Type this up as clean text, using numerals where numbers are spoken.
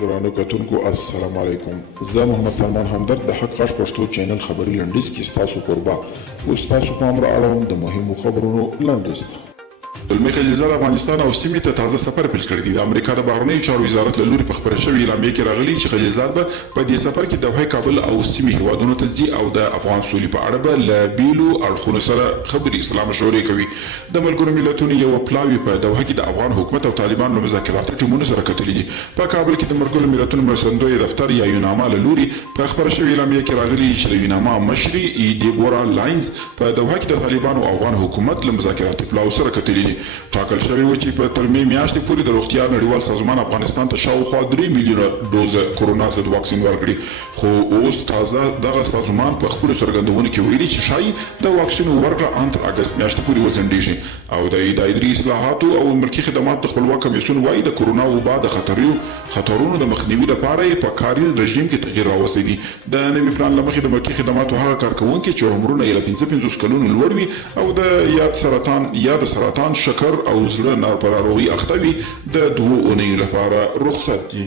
ګرانو کتونکو السلام علیکم. زه محمد سلمان همدرد د حق غږ پښتو چینل خبري لنډیز کې ستاسو کوربه اوس تاسو پام را اړوم د مهمو خبرونو لنډیز. زلمی خلیلزاد افغانستان او سیمې ته تازه سفر پیل کړی دی. د امریکا د بهرنیو چارو وزارت له لوري په خپره شوې اعلامیه کې راغلي چې خلیلزاد به په دې سفر کې دوحه کابل او سیمې هیوادونو ته ځي او د افغان سولې په اړه به له بیلو اړخونو سره خبرې اصلاح مشورې کوي. د ملګرو ملتونو یو پلاوی په دوحه کې د افغان حکومت او طالبان له مذاکراتو ټیمونو سره کتلي دي. په کابل کې د ملګرو ملتونو مرستندوی دفتر یا یوناما له لوري په خپره شوې اعلامیه کې راغلي چې د یوناما مشري ډیبورا لاینز په دوحه کې د طالبان او افغان حکومت له مذاکراتو پلاو سره کتلي دي. ټاکل شوی و چې په تر مې میاشتې پورې د روغتیا نړیوال سازمان افغانستان ته شاوخوا 3 میلیونه ډوز کورونا ضد واکسین ورکړي، خو اوس تازه دغه سازمان په خپلو څرګندونو کې ویلي چې ښایي د واکسینو ورکړه ان تر اګست میاشتې پورې وځنډېږي. او د اداري اصلاحاتو او ملکي خدماتو د خپلواک کمیسیون وایي د کورونا وبا د خطرونو د مخنیوي لپاره یې په کاري رژیم کې تغییر راوستی دي. د نوي پلان له مخې د ملکي خدماتو هغه کارکوونکي چې عمرونه یې له 55 کلونو لوړ وي او د سرطان شکر او زړه ناروغي اخته وي د 2 اونیو لپاره رخصت دي.